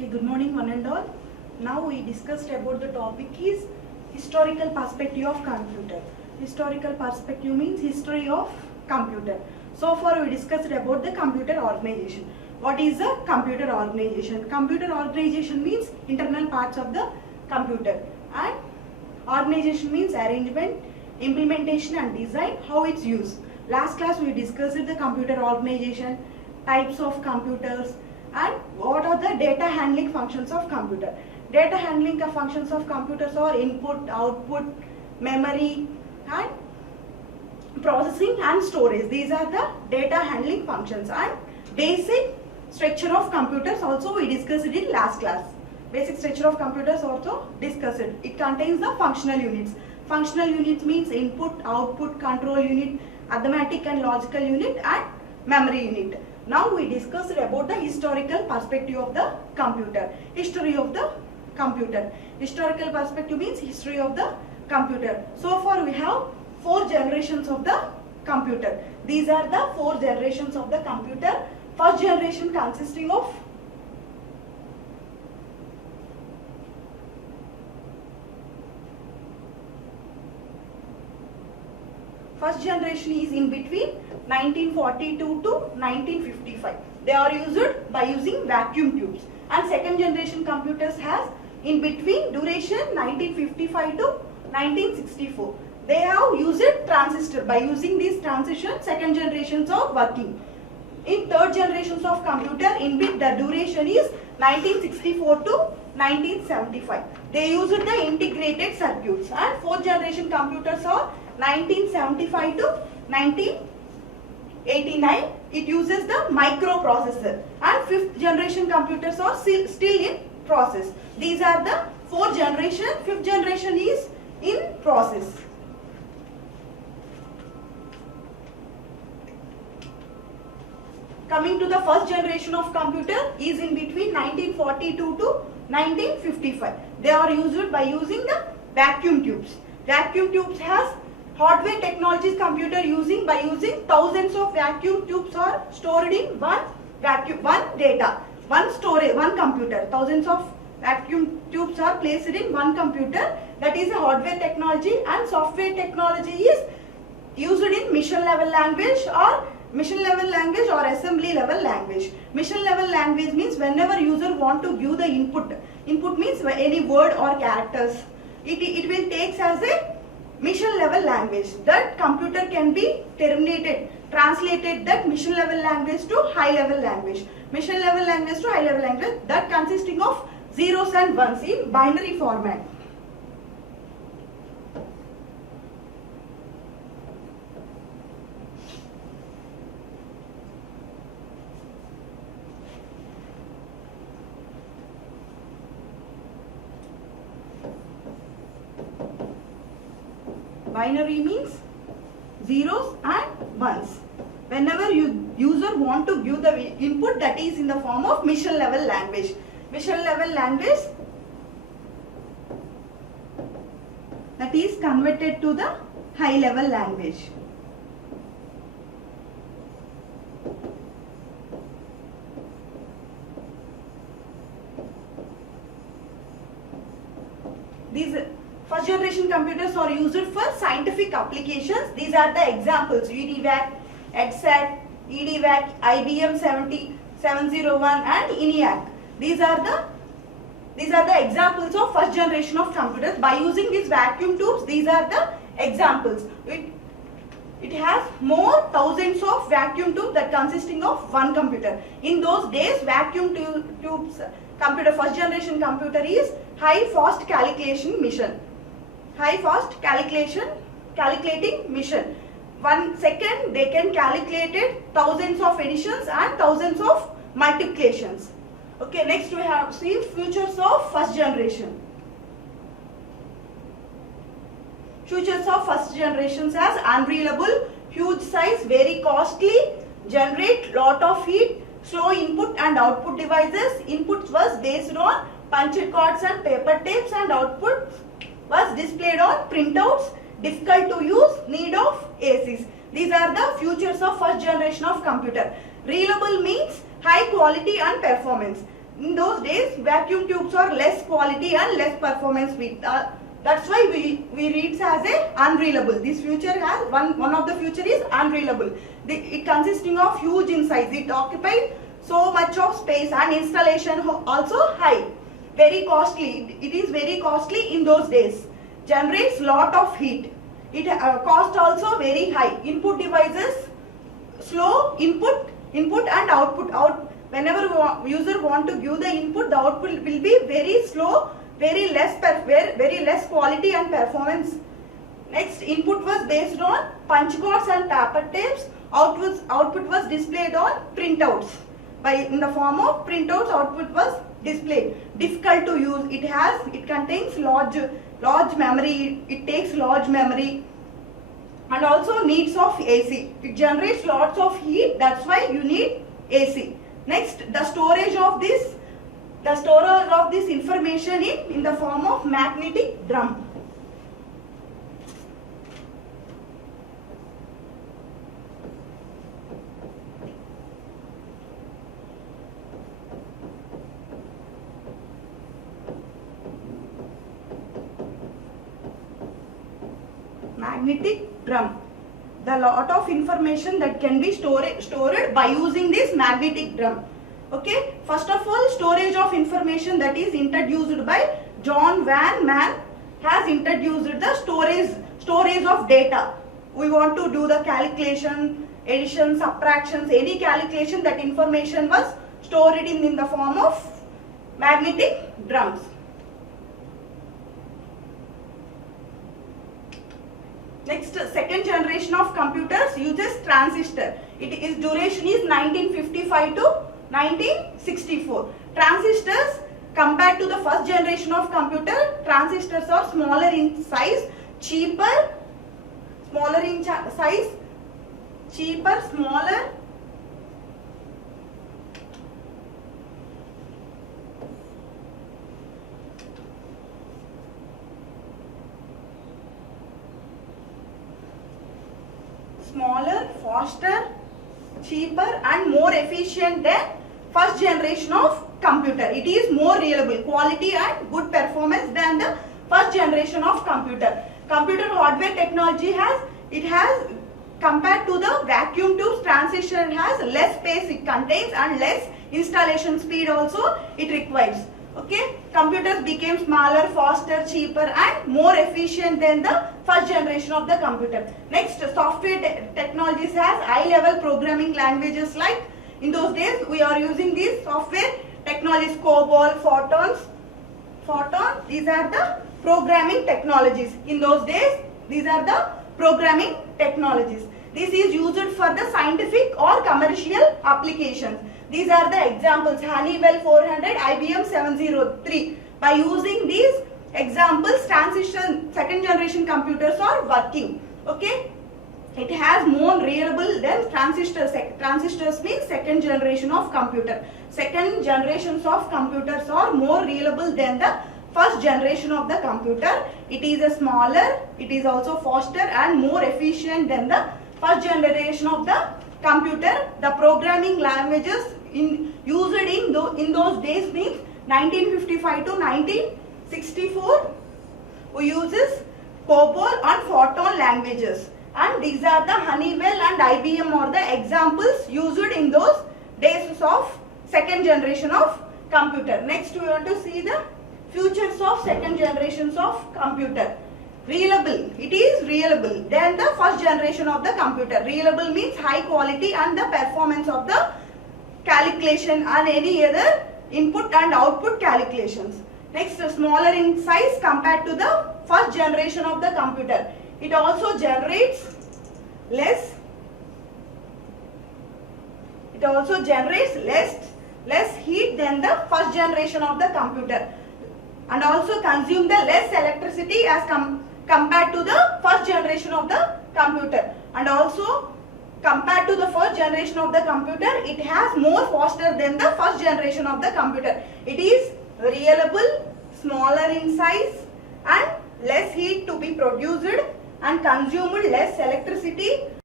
Okay, good morning one and all. Now we discussed about the topic is historical perspective of computer. Historical perspective means history of computer. So far we discussed about the computer organization. What is a computer organization? Computer organization means internal parts of the computer, and organization means arrangement, implementation and design, how it's used. Last class we discussed the computer organization, types of computers, and what are the data handling functions of computer. Data handling functions of computers are input, output, memory and processing and storage. These are the data handling functions. And basic structure of computers also we discussed it in last class. Basic structure of computers also discussed it. It contains the functional units. Functional units means input, output, control unit, arithmetic and logical unit and memory unit. Now we discussed about the historical perspective of the computer. History of the computer. Historical perspective means history of the computer. So far we have 4 generations of the computer. These are the 4 generations of the computer. First generation consisting of first generation is in between 1942 to 1955. They are used by using vacuum tubes. And second generation computers has in between duration 1955 to 1964. They have used transistor. By using these transitions, second generations are working. In third generations of computer, in bit the duration is 1964 to 1975. They used the integrated circuits. And fourth generation computers are 1975 to 1989. It uses the microprocessor. And fifth generation computers are still in process. These are the 4th generation. Fifth generation is in process. Coming to the first generation of computer is in between 1942 to 1955. They are used by using the vacuum tubes. Vacuum tubes has hardware technologies computer using by using thousands of vacuum tubes are stored in one computer. Thousands of vacuum tubes are placed in one computer. That is a hardware technology, and software technology is used in mission level language or assembly level language. Mission level language means whenever user want to give the input means any word or characters, it will take as a mission level language. That computer can be translated that mission level language to high level language. Mission level language to high level language, that consisting of zeros and ones in binary format. Binary means zeros and ones. Whenever user want to give the input, that is in the form of mission level language. Mission level language, that is converted to the high level language. These first generation computers are used for scientific applications. These are the examples: EDVAC, EDSAT, EDVAC, IBM 701 and ENIAC. These are the examples of first generation of computers. By using these vacuum tubes, these are the examples. It has more thousands of vacuum tubes that consisting of one computer. In those days, vacuum tubes computer, first generation computer is high fast calculation mission. High fast calculating mission. 1 second they can calculate it thousands of additions and thousands of multiplications. Okay, next we have seen features of first generation. Features of first generations as unreliable, huge size, very costly, generate lot of heat, slow input and output devices. Input was based on punched cards and paper tapes, and output was displayed on printouts, difficult to use, need of ACs. These are the features of first generation of computer. Reliable means high quality and performance. In those days, vacuum tubes are less quality and less performance with. That's why we read it as a unreliable. This future has one of the future is unreliable. It consisting of huge in size. It occupies so much of space and installation also high. Very costly. It is very costly in those days. Generates lot of heat. It cost also very high. Input devices slow input and output. Whenever user want to give the input, the output will be very slow, very less quality and performance. Next, input was based on punch cards and paper tapes. Output was displayed on printouts. In the form of printouts, output was displayed. Difficult to use. It contains large memory. It takes large memory. And also needs of AC. It generates lots of heat. That's why you need AC. Next, the storage of this information in the form of magnetic drum. Magnetic drum. The lot of information that can be stored by using this magnetic drum. Okay, first of all, storage of information that is introduced by John Van Man has introduced the storage of data. We want to do the calculation, addition, subtractions, any calculation, that information was stored in the form of magnetic drums. Next, second generation of computers uses transistor. Its duration is 1955 to 1964. Transistors, compared to the first generation of computer, transistors are smaller in size, cheaper, smaller, faster, cheaper and more efficient than first generation of computer. It is more reliable, quality and good performance than the first generation of computer. Computer hardware technology has compared to the vacuum tubes, transistor has less space it contains and less installation speed also it requires. Okay, computers became smaller, faster, cheaper and more efficient than the first generation of the computer. Next, software technologies has high-level programming languages like, in those days we are using these software technologies, COBOL, Fortran, these are the programming technologies. In those days, these are the programming technologies. This is used for the scientific or commercial applications. These are the examples: Honeywell 400, IBM 703. By using these examples, transistor second generation computers are working. Okay, it has more reliable than transistors. Transistors means second generation of computer. Second generations of computers are more reliable than the first generation of the computer. It is a smaller, it is also faster and more efficient than the first generation of the computer. The programming languages used in those days means 1955 to 1964. We uses COBOL and Fortran languages, and these are the Honeywell and IBM are the examples used in those days of second generation of computer. Next, we want to see the futures of second generations of computer. Reliable. It is reliable than the first generation of the computer. Reliable means high quality and the performance of the calculation and any other input and output calculations. Next, smaller in size compared to the first generation of the computer. It also generates less heat than the first generation of the computer, and also consume the less electricity as compared to the first generation of the computer. And also compared to the first generation of the computer, it has more faster than the first generation of the computer. It is reliable, smaller in size and less heat to be produced and consumed less electricity